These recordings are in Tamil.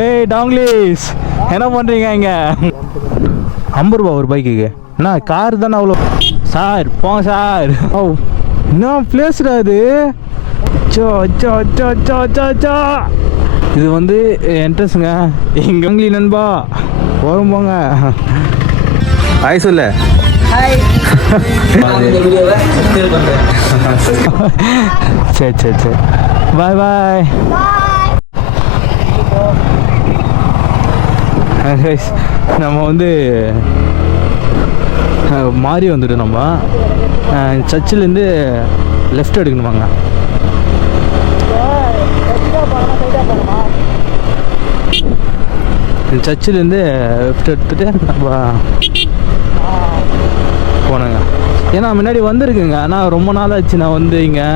ஏய் டாங்லீஸ், என்ன பண்ணுறீங்க இங்கே? 50 ரூபா ஒரு பைக்குக்கு. என்ன கார் தானே அவ்வளோ? சார் போங்க சார். ஓ என்ன பிளேஸ்டா இது? அச்சோ அச்சோ அச்சோ அச்சோ அச்சோ அச்சோ. இது வந்து என்ட்ரன்ஸுங்க. எங்கே நண்பா போகிறோம் போங்க. ஹாய் சொல்லு. சரி சரி சரி, பாய் பாய். நம்ம வந்து மாறி வந்துட்டு நம்ம சர்ச்சிலேருந்து லெஃப்ட் எடுக்கணுமாங்க. சர்ச்சிலேருந்து லெஃப்ட் எடுத்துகிட்டு நம்ம போனேங்க. ஏன்னா முன்னாடி வந்திருக்குங்க, ஆனால் ரொம்ப நாள் ஆச்சு நான் வந்து இங்கே,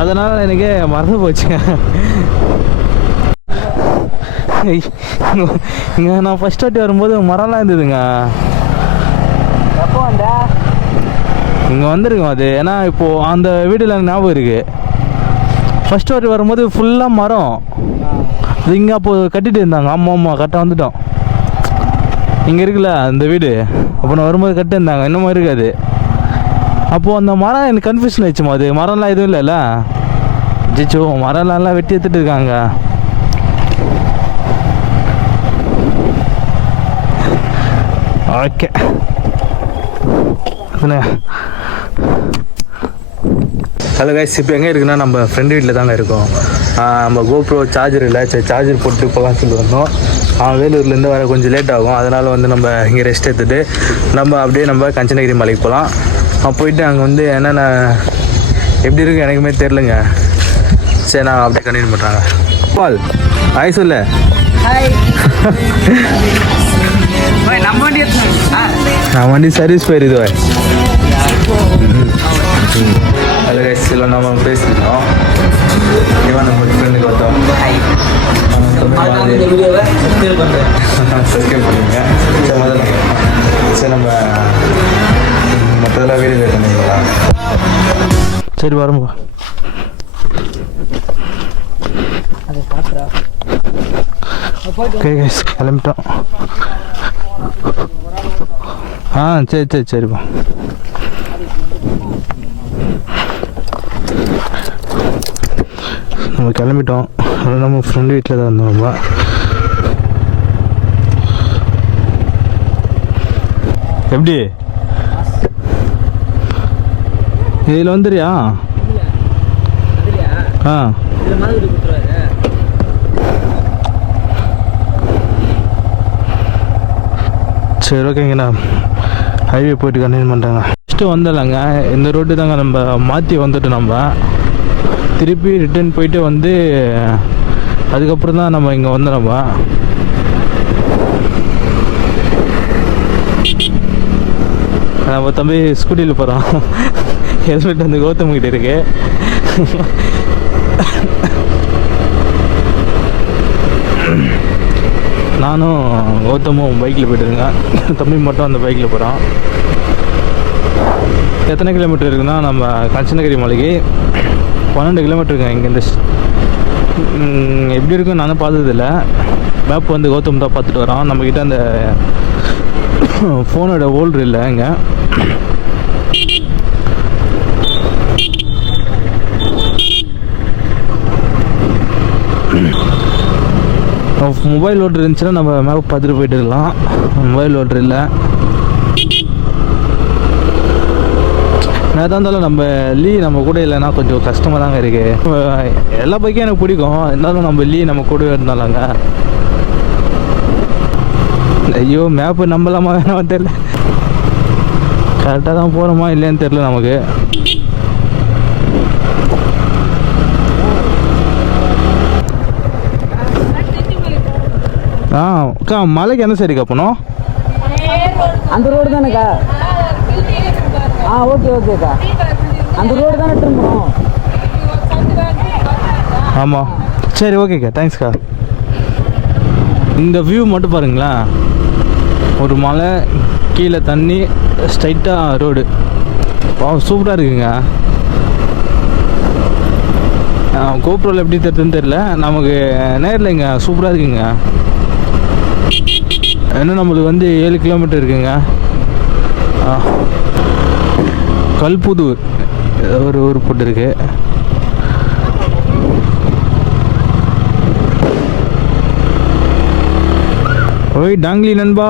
அதனால் எனக்கு மறந்து போச்சுங்க. இங்கே நான் ஃபஸ்ட் வாட்டி வரும்போது மரம்லாம் இருந்ததுங்க. எப்போ வந்த? இங்கே வந்திருக்கோம் அது. ஏன்னா இப்போது அந்த வீடியோவில் எனக்கு ஞாபகம் இருக்குது. ஃபஸ்ட் வாட்டி வரும்போது ஃபுல்லாக மரம் அது இங்கே அப்போது கட்டிகிட்டு இருந்தாங்க. ஆமாம் ஆமாம், கரெக்டாக வந்துட்டோம். இங்கே இருக்குல்ல அந்த வீடு, அப்போ நான் வரும்போது கட்டி இருந்தாங்க, இன்னமும் இருக்காது. அப்போது அந்த மரம் எனக்கு கன்ஃபியூஷன் ஆயிடுச்சுமா. அது மரம்லாம் எதுவும் இல்லைல்ல. ஜிச்சோ மரம்லாம் வெட்டி எடுத்துகிட்டு இருக்காங்க. ஓகே ஹலோ கைஸ், இப்போ எங்கே இருக்குன்னா நம்ம ஃப்ரெண்டு வீட்டில் தாங்க இருக்கோம். நம்ம கோப்ரோ சார்ஜர் இல்லை, சரி சார்ஜர் போட்டு போகலான்னு சொல்லி வந்தோம். வேலூர்லேருந்து வர கொஞ்சம் லேட் ஆகும், அதனால் வந்து நம்ம இங்கே ரெஸ்ட் எடுத்துகிட்டு நம்ம அப்படியே நம்ம கஞ்சனகிரி மலைக்கு போகலாம். போயிட்டு அங்கே வந்து என்னென்ன எப்படி இருக்குது எனக்குமே தெரிலங்க. சரி நான் அப்படியே கண்டினியூ பண்ணுறாங்க. பால் ஹாய் சொல்லு. நம்ம வண்டி சர்வீஸ் போயிருது. ஹலோ கைஸ், இல்லை நம்ம பேசியிருந்தோம். இவன் நம்ம ஃப்ரெண்டுக்கு வந்தோம். சப்ஸ்கிரைப் பண்ணுங்க. சரி முதல்ல சரி நம்ம மற்றதெல்லாம் வீடியோ பண்ணிங்களா? சரி வரும்பா. ஓகே கைஸ், கிளம்பிட்டோம். சரி சரி சரிப்பா. நம்ம கிளம்பிட்டோம். நம்ம ஃப்ரெண்டு வீட்டில் தான் இருந்தோம்ப்பா. எப்படி இதில் வந்துடுறியா? சரி ஓகேங்கண்ணா, ஹைவே போயிட்டு கண்டினியூ பண்ணுறாங்க. ஃபஸ்ட்டு வந்துடலாங்க, இந்த ரோட்டு தாங்க நம்ம மாற்றி வந்துட்டு நம்ம திருப்பி ரிட்டர்ன் போயிட்டு வந்து அதுக்கப்புறம் தான் நம்ம இங்கே வந்தோம். நம்ம தம்பி ஸ்கூட்டியில் போகிறோம். ஹெல்மெட் வந்து கௌதம் கிட்டே இருக்கு. நானும் கௌதமும் பைக்கில் போய்ட்டுருங்க. தம்பி மட்டும் அந்த பைக்கில் போகிறான். எத்தனை கிலோமீட்டர் இருக்குன்னா நம்ம கஞ்சனகிரி மலைக்கு 12 கிலோமீட்டர் இருக்குங்க இங்கேருந்து. எப்படி இருக்கும் நானும் பார்த்ததில்ல. மேப் வந்து கௌதம் தான் பார்த்துட்டு வரோம். நம்மக்கிட்ட அந்த ஃபோனோட ஹோல்டர் இல்லை இங்கே. மொபைல் ஹோல்டர் இருந்துச்சுன்னா நம்ம மேப் பார்த்துட்டு போயிட்டு இருக்கலாம். மொபைல் ஹோல்டர் இல்லை. எதாக இருந்தாலும் நம்ம நம்ம கூட இல்லைன்னா கொஞ்சம் கஷ்டமாக தாங்க இருக்குது. எல்லா பைக்கும் எனக்கு பிடிக்கும், இருந்தாலும் நம்ம நம்ம கூட இருந்தாலாங்க. ஐயோ மேப்பு நம்பலாமா வேணாமா தெரில. கரெக்டாக தான் போகிறோமா இல்லைன்னு தெரில நமக்கு. அக்கா மலைக்கு எந்த சைடுக்கா போனோம்? அந்த ரோடு தானேக்கா? ஓகே ஓகேக்கா, அந்த ரோடு தானே திரும்பணும். ஆமாம் சரி ஓகேக்கா, தேங்க்ஸ்க்கா. இந்த வியூ மட்டும் பாருங்களேன், ஒரு மலை, கீழே தண்ணி, ஸ்ட்ரைட்டாக ரோடு. சூப்பராக இருக்குங்க. கோப்ரோவில் எப்படி தெரியுதுன்னு தெரியல, நமக்கு நேரில் இங்கே சூப்பராக இருக்குங்க. இன்னும் நம்மளுக்கு வந்து 7 கிலோமீட்டர் இருக்குங்க. கல்புதூர் ஒரு ஊர் போட்டுருக்கு. ஓய் டாங்லி நண்பா,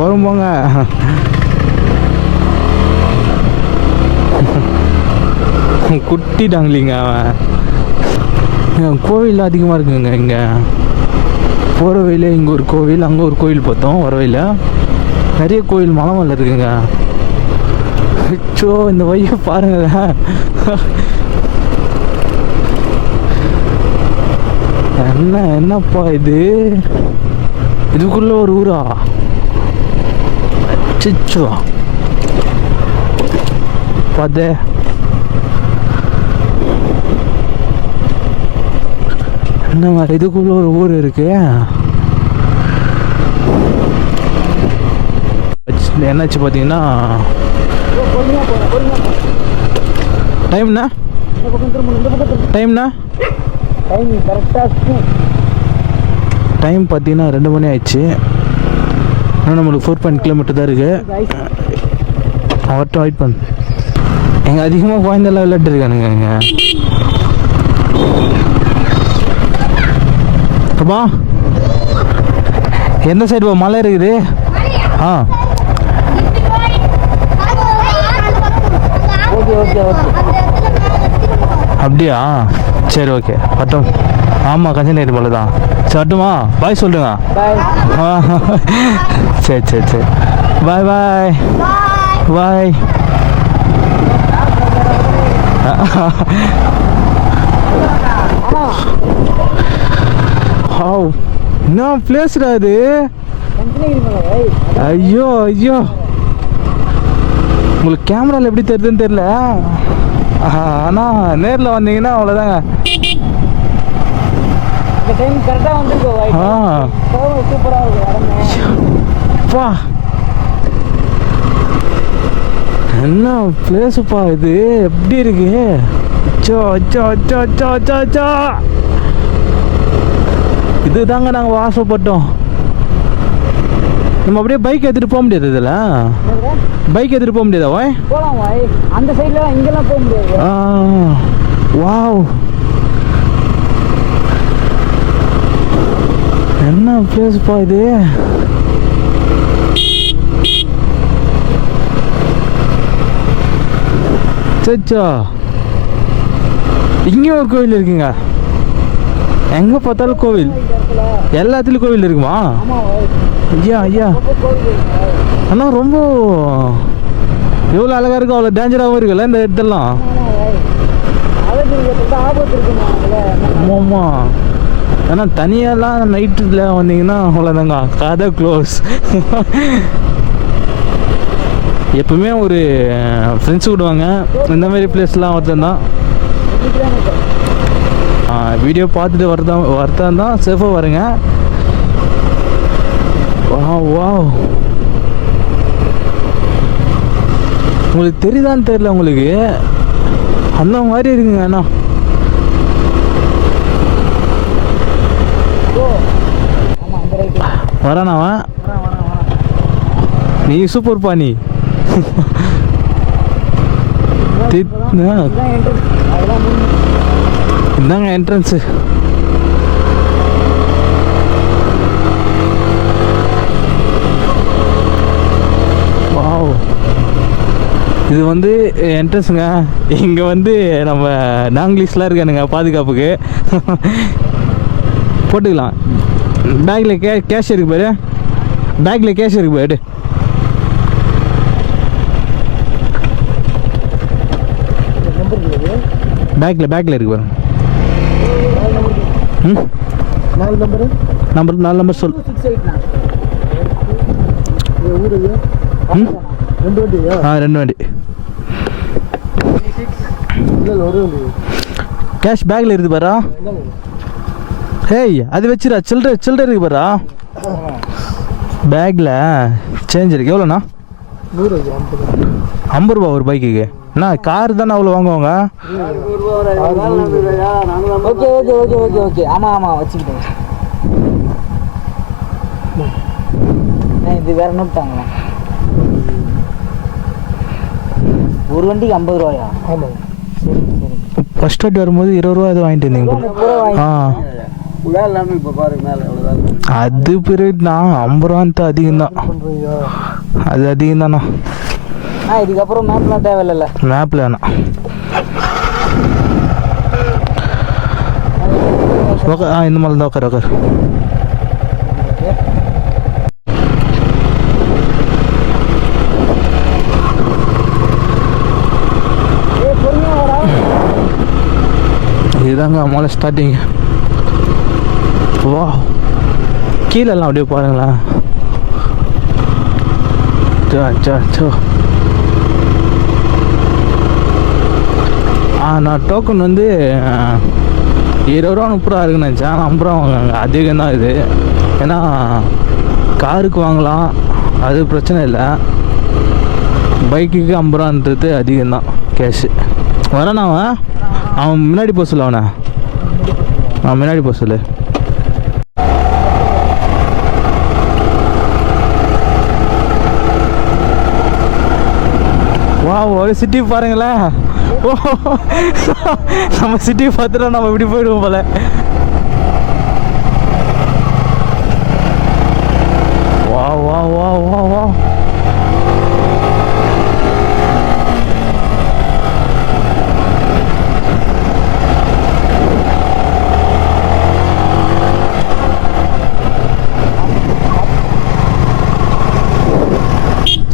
வரும் போங்க. குட்டி டாங்லிங்க அவன். கோவில் அதிகமாக இருக்குங்க இங்கே. போகிற வழியில இங்கே ஒரு கோவில், அங்கே ஒரு கோவில் பார்த்தோம். வர வழியில நிறைய கோவில் மலை மேலே இருக்குங்க. அச்சோ இந்த வழியை பாருங்க. என்னப்பா இது, இதுக்குள்ள ஒரு ஊரா? அச்சோ பாத்தே. என்னங்க இதுக்குள்ள ஒரு ஊர் இருக்கு. என்னாச்சு பார்த்தீங்கன்னா டைம்ண்ணா டைம் பார்த்தீங்கன்னா 2 மணி ஆயிடுச்சு. இன்னும் நம்மளுக்கு 4.5 கிலோமீட்டர் தான் இருக்குது. அவர்கிட்ட வெயிட் பண்ணு. எங்கள் அதிகமாக குழந்தைலாம் விளையாட்டு இருக்கானுங்க இங்கே. அப்பா எந்த சைடு போ மலை இருக்குது? அப்படியா, சரி ஓகே பட்டும். ஆமாம் கஞ்சனேரி மலை தான். சரி அட்டுமா, பாய் சொல்லுங்க. சரி சரி சரி, பாய் பாய் பாய். என்ன பிளேஸ்டா அது? ஐயோ ஐயோ, உங்களுக்கு கேமராவில் எப்படி தெரியுதுன்னு தெரியல, ஆனால் நேரில் வந்தீங்கன்னா அவ்வளோதாங்க. என்ன பிளேஸுப்பா இது, எப்படி இருக்கு? அச்சோ அச்சோ அச்சோ அச்சோ அச்சோ அச்சோ, இதுதாங்க நாங்கள் ஆசைப்பட்டோம். நம்ம அப்படியே பைக் எடுத்துகிட்டு போக முடியாது இதில்? பைக் எடுத்துகிட்டு போக முடியாதா? வாய் போகலாம் வாய், அந்த சைடில் இங்கெல்லாம் போக முடியாது. வாவ், என்ன பிளேஸ்ப்பா இது. சச்சா, இங்கேயும் ஒரு கோவில் இருக்குங்க. எங்கே பார்த்தாலும் கோவில், எல்லாத்துலேயும் கோவில் இருக்குமா? ஐயா ஐயா, ஆனால் ரொம்ப எவ்வளோ அழகாக இருக்கும், அவ்வளோ டேஞ்சராகவும் இருக்குல்ல இந்த இடத்தெல்லாம். ஆமாம்மா, ஏன்னா தனியாலாம் நைட்டில் வந்தீங்கன்னா அவ்வளோதாங்க, கதை க்ளோஸ். எப்பவுமே ஒரு ஃப்ரெண்ட்ஸு விடுவாங்க இந்த மாதிரி பிளேஸ்லாம் ஒருத்தன் தான். வீடியோ பார்த்துட்டு வரதான் தான் சேஃபாக வருங்க. வா, உங்களுக்கு தெரியுதான்னு தெரியல, உங்களுக்கு அந்த மாதிரி இருக்குங்க. அண்ணா வரானாவா? நீ சூப்பர் பாணி. இதாங்க என்ட்ரன்ஸு. வாவ், இது வந்து என்ட்ரன்ஸுங்க. இங்கே வந்து நம்ம நாங்கிலீஷ்லாம் இருக்கானுங்க பாதுகாப்புக்கு. போட்டுக்கலாம். பேக்கில் கேஷ் இருக்கு பாரு, பேக்கில் கேஷ் இருக்கு பாரு. பேக்கில் இருக்கு பாரு. 4 நம்பர் சொல். 2 வண்டி. கேஷ் பேக்கில் இருக்குது பாரா. ஹேய், அது வச்சுரா, சில்லறை இருக்கு பாரா பேக்கில். சேஞ்ச் இருக்கு. எவ்வளோண்ணா? 50 ரூபா ஒரு பைக்குக்கு. என்ன கார் தானே அவ்வளோ வாங்குவாங்க? Okay okay okay okay okay ஆமாம் ஆமாம் வச்சுக்கிட்டேன். இது வேற நோட்டாங்களா? ஒரு வண்டிக்கு 50 ரூபாயா? ஆமாம். சரி சரி. ஃபர்ஸ்ட் வாட்டி வரும்போது 20 ரூபா எதுவும் வாங்கிட்டு இருந்தீங்க. ஆ இப்போ பாருங்க மேலே அவ்வளோதான். அது பிறகுண்ணா 50 ரூபான்ட்டு அதிகம்தான். அது அதிகம் தானா? இதுக்கப்புறம் மேப்லாம் தேவையில்ல. மேப்பில் வேணாம். இந்த மாதிரி தான் உட்கார் உட்கார். இதுதாங்க மலை ஸ்டார்டிங். வா கீழெல்லாம் அப்படியே பாருங்களேன். நான் டோக்கன் வந்து 20 ரூபா 30 ரூபா இருக்குன்னு நினச்சேன். ஆனால் 50 ரூபா வாங்குவாங்க. அதிகம் தான் இது. ஏன்னா காருக்கு வாங்கலாம், அது பிரச்சனை இல்லை. பைக்குக்கு 50 ரூபான்றது அதிகம்தான் கேஷு. வரேண்ணா அவன் முன்னாடி போக சொல்ல. அவன் முன்னாடி போக சொல்லு. வா ஒரு சிட்டி பாருங்களேன். ஓ நம்ம சிட்டி பார்த்துட்டா நம்ம இப்படி போயிடுவோம் போல. வா வா வா வா வா.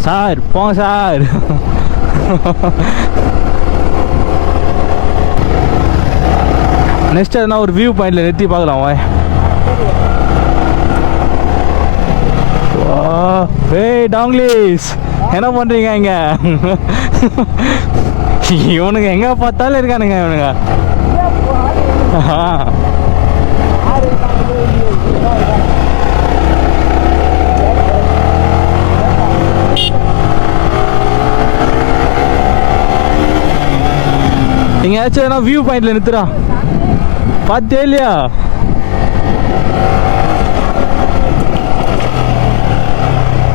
சார் போங்க சார். நெக்ஸ்ட் எதுனா ஒரு வியூ பாயிண்ட்ல நிறுத்தி பார்க்கலாம். ஏய் டாங்லிஸ் என்ன பண்றீங்க இங்க? இவனுங்க எங்க பார்த்தாலும் இருக்கானுங்க இவனுங்க. எங்கேயாச்சும் எதனா வியூ பாயிண்ட்ல நிறுத்துறா. பார்த்தே இல்லையா?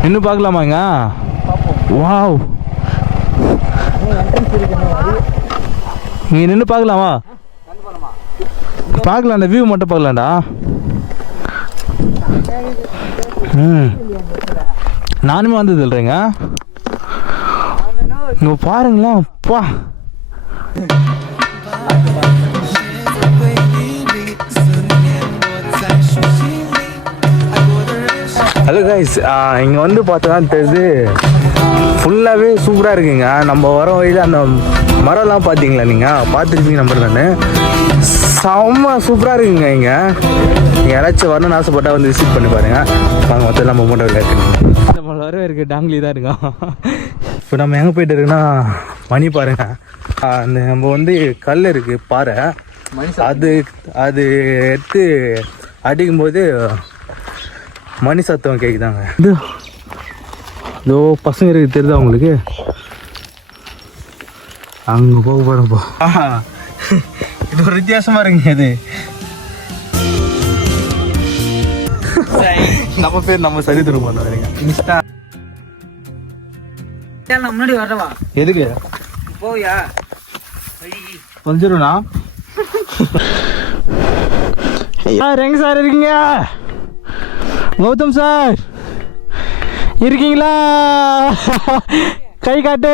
இன்னும் பார்க்கலாமாங்க? வாவ் இங்கே நின்று பார்க்கலாமா? பார்க்கலாம், அந்த வியூ மட்டும் பார்க்கலாம்டா. நானுமே வந்தது இல்லைங்க. இங்கே பாருங்களா அப்பா. ஹலோ கைஸ், இங்கே வந்து பார்த்தா தெரியுது ஃபுல்லாகவே சூப்பராக இருக்குங்க. நம்ம வர வழியில் அந்த மரம்லாம் பார்த்தீங்களா? நீங்கள் பார்த்துருப்பீங்க நம்பர் நான். செம்ம சூப்பராக இருக்குங்க. இங்கே நீங்கள் யாராச்சும் வரணும்னு ஆசைப்பட்டா வந்து விசிட் பண்ணி பாருங்கள். நாங்கள் மொத்தம் நம்ம மூட்டை விளையாட்டு நம்ம வர இருக்குது டாங்லி தான் இருக்கோம். இப்போ நம்ம எங்கே போயிட்டு இருக்குன்னா மணி பாருங்க. அந்த நம்ம வந்து கல் இருக்குது பாறை, அது அது எடுத்து அடிக்கும்போது மணி சத்தம் கேட்குதாங்க. இதோ பசங்க இருக்கு தெரியுதா உங்களுக்கு? அங்கே போக போகிறப்போ இது ஒரு வித்தியாசமா இருக்குங்க. இது நம்ம பேர் நம்ம சரி தரும் பண்ணுறீங்க. முன்னாடி வரவா? எதுக்கு போயா வந்துடும்ண்ணா? எங்க சார் இருக்கீங்க? கௌதம் சார் இருக்கீங்களா? கை காட்டு.